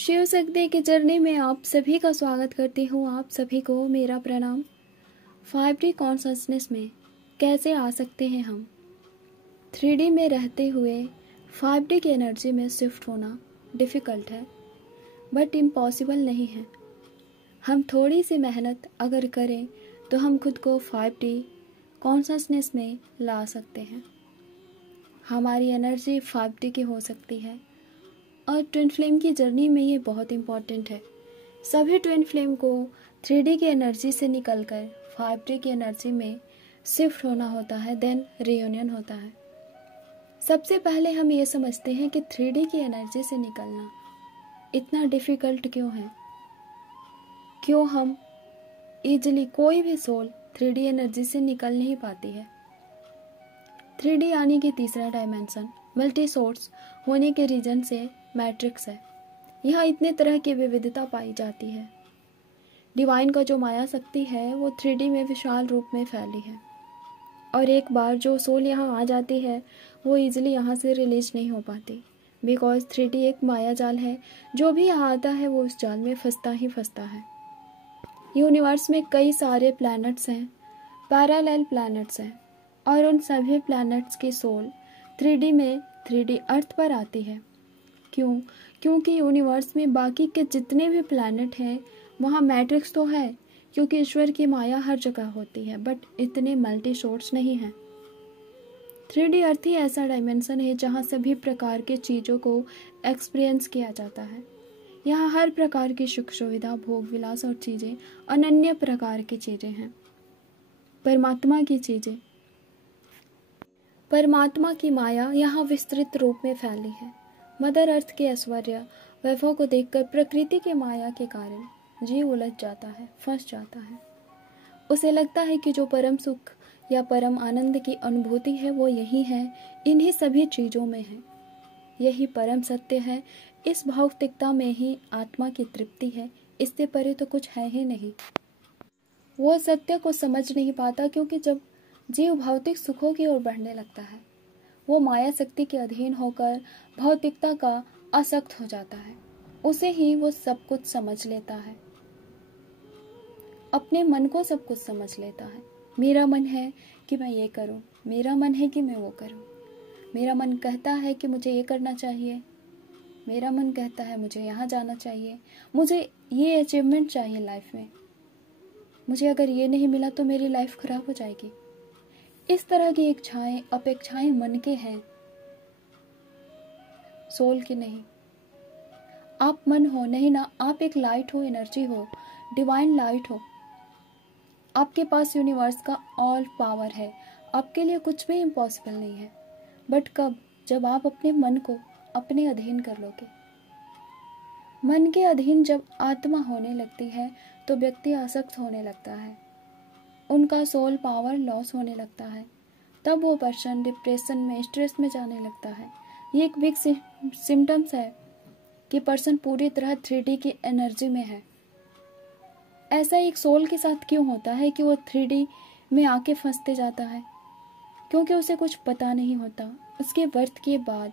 शिव शक्ति की जर्नी में आप सभी का स्वागत करती हूँ। आप सभी को मेरा प्रणाम। 5D कॉन्शसनेस में कैसे आ सकते हैं हम? 3D में रहते हुए 5D की एनर्जी में शिफ्ट होना डिफ़िकल्ट है, बट इम्पॉसिबल नहीं है। हम थोड़ी सी मेहनत अगर करें तो हम खुद को 5D कॉन्शसनेस में ला सकते हैं। हमारी एनर्जी 5D की हो सकती है और ट्विन फ्लेम की जर्नी में ये बहुत इम्पॉर्टेंट है। सभी ट्विन फ्लेम को 3D की एनर्जी से निकलकर 5D की एनर्जी में शिफ्ट होना होता है, देन रियूनियन होता है। सबसे पहले हम ये समझते हैं कि 3D की एनर्जी से निकलना इतना डिफ़िकल्ट क्यों है। क्यों हम ईजिली कोई भी सोल 3D एनर्जी से निकल नहीं पाती है। 3D यानी कि तीसरा डायमेंशन मल्टी सोर्स होने के रीजन से मैट्रिक्स है। यहाँ इतने तरह की विविधता पाई जाती है। डिवाइन का जो माया शक्ति है वो 3D में विशाल रूप में फैली है, और एक बार जो सोल यहाँ आ जाती है वो इजीली यहाँ से रिलीज नहीं हो पाती, बिकॉज 3D एक माया जाल है। जो भी यहाँ आता है वो उस जाल में फंसता ही फंसता है। यूनिवर्स में कई सारे प्लैनेट्स हैं, पैरेलल प्लैनेट्स हैं, और उन सभी प्लैनेट्स की सोल 3D में 3D अर्थ पर आती है। क्यों? क्योंकि यूनिवर्स में बाकी के जितने भी प्लैनेट हैं वहाँ मैट्रिक्स तो है, क्योंकि ईश्वर की माया हर जगह होती है, बट इतने मल्टी सोर्स नहीं है। 3D अर्थ ही ऐसा डायमेंशन है जहाँ सभी प्रकार की चीज़ों को एक्सपीरियंस किया जाता है। यहाँ हर प्रकार की सुख सुविधा, भोग विलास और चीज़ें, अनन्य प्रकार की चीज़ें हैं। परमात्मा की चीज़ें, परमात्मा की माया यहाँ विस्तृत रूप में फैली है। मदर अर्थ के ऐश्वर्य वैभव को देखकर प्रकृति की माया के कारण जीव उलझ जाता है, फंस जाता है। उसे लगता है कि जो परम सुख या परम आनंद की अनुभूति है वो यही है, इन्हीं सभी चीज़ों में है। यही परम सत्य है। इस भौतिकता में ही आत्मा की तृप्ति है, इससे परे तो कुछ है ही नहीं। वो सत्य को समझ नहीं पाता, क्योंकि जब जीव भौतिक सुखों की ओर बढ़ने लगता है वो माया शक्ति के अधीन होकर भौतिकता का आसक्त हो जाता है। उसे ही वो सब कुछ समझ लेता है, अपने मन को सब कुछ समझ लेता है। मेरा मन है कि मैं ये करूं, मेरा मन है कि मैं वो करूं, मेरा मन कहता है कि मुझे ये करना चाहिए, मेरा मन कहता है मुझे यहाँ जाना चाहिए, मुझे ये अचीवमेंट चाहिए लाइफ में, मुझे अगर ये नहीं मिला तो मेरी लाइफ खराब हो जाएगी। इस तरह की इच्छाएं, अपेक्षाएं मन के हैं, सोल की नहीं। आप मन हो नहीं ना, आप एक लाइट हो, एनर्जी हो, डिवाइन लाइट हो। आपके पास यूनिवर्स का ऑल पावर है, आपके लिए कुछ भी इम्पॉसिबल नहीं है। बट कब? जब आप अपने मन को अपने अधीन कर लोगे। मन के अधीन जब आत्मा होने लगती है तो व्यक्ति आसक्त होने लगता है, उनका सोल पावर लॉस होने लगता है। तब वो पर्सन डिप्रेशन में, स्ट्रेस में जाने लगता है। ये एक बिग सिम्टम्स है कि पर्सन पूरी तरह 3D की एनर्जी में है। ऐसा एक सोल के साथ क्यों होता है कि वो 3D में आके फंसते जाता है? क्योंकि उसे कुछ पता नहीं होता। उसके बर्थ के बाद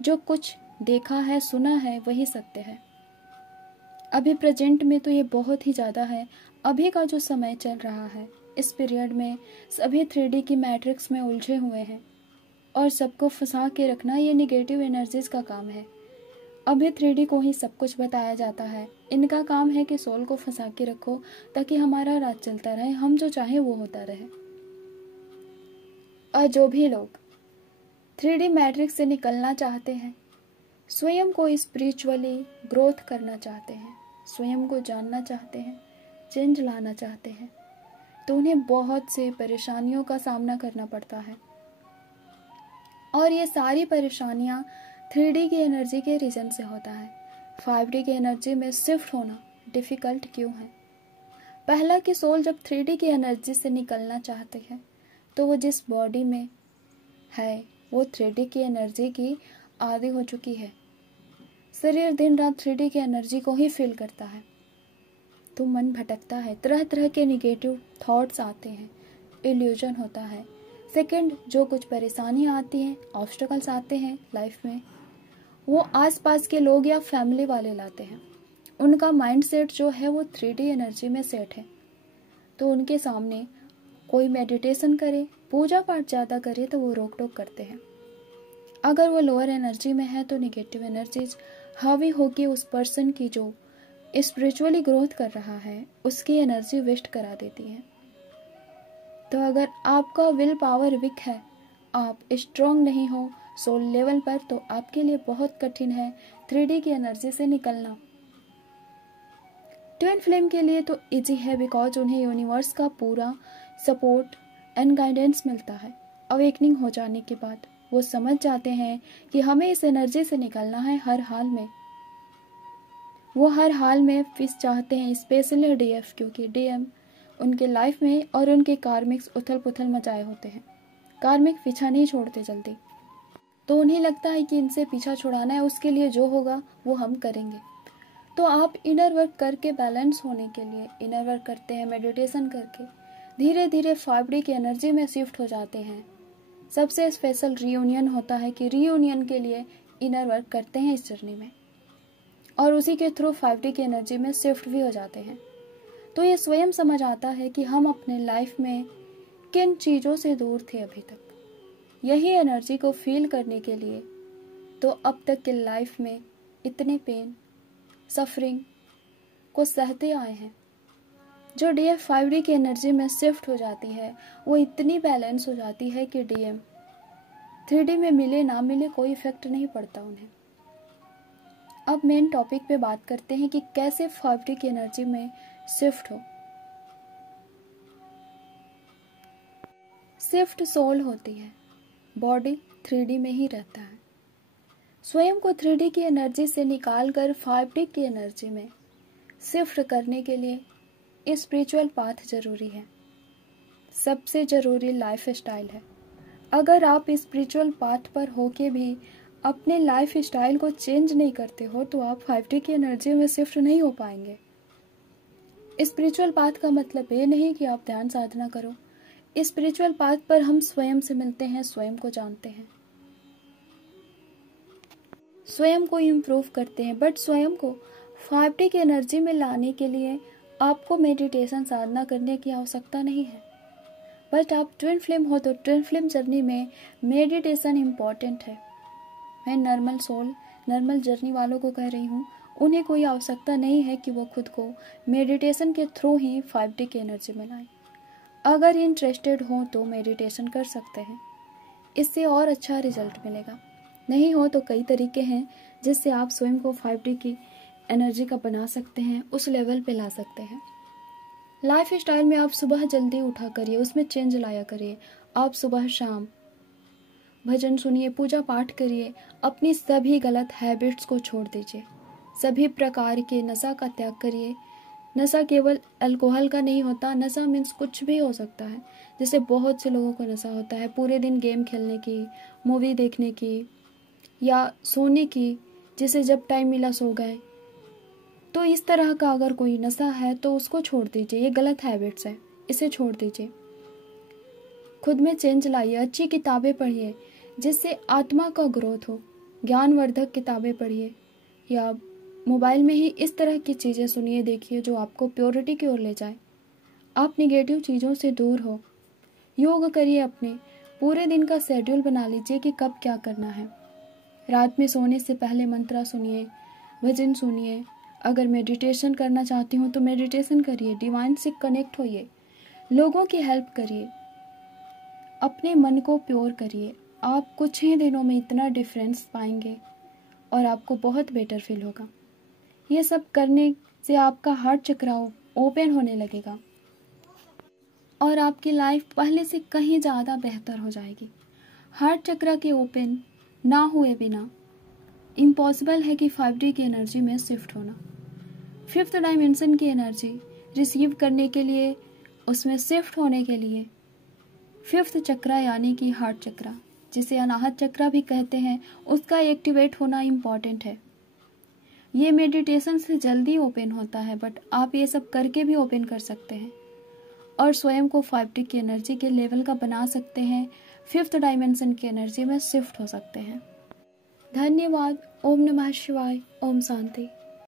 जो कुछ देखा है, सुना है, वही सत्य है। अभी प्रेजेंट में तो ये बहुत ही ज़्यादा है। अभी का जो समय चल रहा है, इस पीरियड में सभी 3D की मैट्रिक्स में उलझे हुए हैं, और सबको फंसा के रखना ये निगेटिव एनर्जीज का काम है। अभी 3D को ही सब कुछ बताया जाता है। इनका काम है कि सोल को फंसा के रखो ताकि हमारा राज चलता रहे, हम जो चाहे वो होता रहे। और जो भी लोग 3D मैट्रिक्स से निकलना चाहते हैं, स्वयं को स्पिरिचुअली ग्रोथ करना चाहते हैं, स्वयं को जानना चाहते हैं, चेंज लाना चाहते हैं, तो उन्हें बहुत से परेशानियों का सामना करना पड़ता है। और ये सारी परेशानियाँ 3D की एनर्जी के रीजन से होता है। 5D की एनर्जी में शिफ्ट होना डिफ़िकल्ट क्यों है? पहला कि सोल जब 3D की एनर्जी से निकलना चाहते हैं तो वो जिस बॉडी में है वो 3D की एनर्जी की आदी हो चुकी है। शरीर दिन रात 3D की एनर्जी को ही फील करता है, तो मन भटकता है, तरह तरह के निगेटिव थॉट्स आते हैं, इल्यूजन होता है। सेकंड, जो कुछ परेशानियाँ आती हैं, ऑब्स्टेकल्स आते हैं लाइफ में, वो आसपास के लोग या फैमिली वाले लाते हैं। उनका माइंडसेट जो है वो 3D एनर्जी में सेट है, तो उनके सामने कोई मेडिटेशन करे, पूजा पाठ ज़्यादा करे तो वो रोक टोक करते हैं। अगर वो लोअर एनर्जी में है तो नेगेटिव एनर्जीज हावी होकर उस पर्सन की जो स्पिरिचुअली ग्रोथ कर रहा है उसकी एनर्जी वेस्ट करा देती है। तो अगर आपका विल पावर वीक है, आप स्ट्रांग नहीं हो सोल लेवल पर, तो आपके लिए बहुत कठिन है 3D की एनर्जी से निकलना। ट्विन फ्लेम के लिए तो इजी है, बिकॉज उन्हें यूनिवर्स का पूरा सपोर्ट एंड गाइडेंस मिलता है। अवेकनिंग हो जाने के बाद वो समझ जाते हैं कि हमें इस एनर्जी से निकलना है हर हाल में। वो हर हाल में पीस चाहते हैं, स्पेशली डीएफ, क्योंकि डीएम उनके लाइफ में और उनके कार्मिक्स उथल पुथल मचाए होते हैं। कार्मिक पीछा नहीं छोड़ते जल्दी, तो उन्हें लगता है कि इनसे पीछा छुड़ाना है, उसके लिए जो होगा वो हम करेंगे। तो आप इनर वर्क करके बैलेंस होने के लिए इनर वर्क करते हैं, मेडिटेशन करके धीरे धीरे 5D की एनर्जी में शिफ्ट हो जाते हैं। सबसे स्पेशल रीयूनियन होता है कि रीयूनियन के लिए इनर वर्क करते हैं इस जर्नी में, और उसी के थ्रू 5D की एनर्जी में शिफ्ट भी हो जाते हैं। तो ये स्वयं समझ आता है कि हम अपने लाइफ में किन चीज़ों से दूर थे अभी तक। यही एनर्जी को फील करने के लिए तो अब तक के लाइफ में इतने पेन सफरिंग को सहते आए हैं। जो डीएम 5D की एनर्जी में शिफ्ट हो जाती है वो इतनी बैलेंस हो जाती है कि डीएम 3D में मिले ना मिले कोई इफेक्ट नहीं पड़ता उन्हें। अब मेन टॉपिक पे बात करते हैं कि कैसे 5D की एनर्जी में शिफ्ट हो। शिफ्ट सोल होती है, बॉडी 3D में ही रहता है। स्वयं को 3D की एनर्जी से निकालकर 5D की एनर्जी में शिफ्ट करने के लिए स्पिरिचुअल पाथ जरूरी है। सबसे जरूरी लाइफ स्टाइल है। अगर आप स्पिरिचुअल पाथ पर होके भी अपने लाइफ स्टाइल को चेंज नहीं करते हो तो आप 5D की एनर्जी में शिफ्ट नहीं हो पाएंगे। स्पिरिचुअल पाथ का मतलब ये नहीं कि आप ध्यान साधना करो। स्पिरिचुअल पाथ पर हम स्वयं से मिलते हैं, स्वयं को जानते हैं, स्वयं को इम्प्रूव करते हैं। बट स्वयं को 5D की एनर्जी में लाने के लिए आपको मेडिटेशन साधना करने की आवश्यकता नहीं है। बट आप ट्विन फ्लेम हो तो ट्विन फ्लेम जर्नी में मेडिटेशन इम्पॉर्टेंट है। मैं नॉर्मल सोल नॉर्मल जर्नी वालों को कह रही हूँ, उन्हें कोई आवश्यकता नहीं है कि वो खुद को मेडिटेशन के थ्रू ही 5D की एनर्जी में लाएं। अगर इंटरेस्टेड हो तो मेडिटेशन कर सकते हैं, इससे और अच्छा रिजल्ट मिलेगा। नहीं हो तो कई तरीके हैं जिससे आप स्वयं को 5D की एनर्जी का बना सकते हैं, उस लेवल पे ला सकते हैं। लाइफ स्टाइल में आप सुबह जल्दी उठा करिए, उसमें चेंज लाया करिए। आप सुबह शाम भजन सुनिए, पूजा पाठ करिए। अपनी सभी गलत हैबिट्स को छोड़ दीजिए। सभी प्रकार के नशा का त्याग करिए। नशा केवल अल्कोहल का नहीं होता, नशा मीन्स कुछ भी हो सकता है। जैसे बहुत से लोगों को नशा होता है पूरे दिन गेम खेलने की, मूवी देखने की या सोने की, जिसे जब टाइम मिला सो गए। तो इस तरह का अगर कोई नशा है तो उसको छोड़ दीजिए, ये गलत हैबिट्स है, इसे छोड़ दीजिए। खुद में चेंज लाइए, अच्छी किताबें पढ़िए जिससे आत्मा का ग्रोथ हो। ज्ञानवर्धक किताबें पढ़िए या मोबाइल में ही इस तरह की चीज़ें सुनिए देखिए जो आपको प्योरिटी की ओर ले जाए। आप निगेटिव चीज़ों से दूर हो। योग करिए, अपने पूरे दिन का शेड्यूल बना लीजिए कि कब क्या करना है। रात में सोने से पहले मंत्रा सुनिए, भजन सुनिए। अगर मेडिटेशन करना चाहती हूँ तो मेडिटेशन करिए, डिवाइन से कनेक्ट होइए, लोगों की हेल्प करिए, अपने मन को प्योर करिए। आप कुछ ही दिनों में इतना डिफरेंस पाएंगे और आपको बहुत बेटर फील होगा। ये सब करने से आपका हार्ट चक्र ओपन होने लगेगा और आपकी लाइफ पहले से कहीं ज़्यादा बेहतर हो जाएगी। हार्ट चक्र के ओपन ना हुए बिना इम्पॉसिबल है कि 5D की एनर्जी में शिफ्ट होना। 5th डायमेंशन की एनर्जी रिसीव करने के लिए, उसमें शिफ्ट होने के लिए 5th चक्र यानी कि हार्ट चक्र, जिसे अनाहत चक्र भी कहते हैं, उसका एक्टिवेट होना इम्पॉर्टेंट है। ये मेडिटेशन से जल्दी ओपन होता है, बट आप ये सब करके भी ओपन कर सकते हैं और स्वयं को 5D की एनर्जी के लेवल का बना सकते हैं। 5th डायमेंशन की एनर्जी में शिफ्ट हो सकते हैं। धन्यवाद। ओम नमः शिवाय। ओम शांति।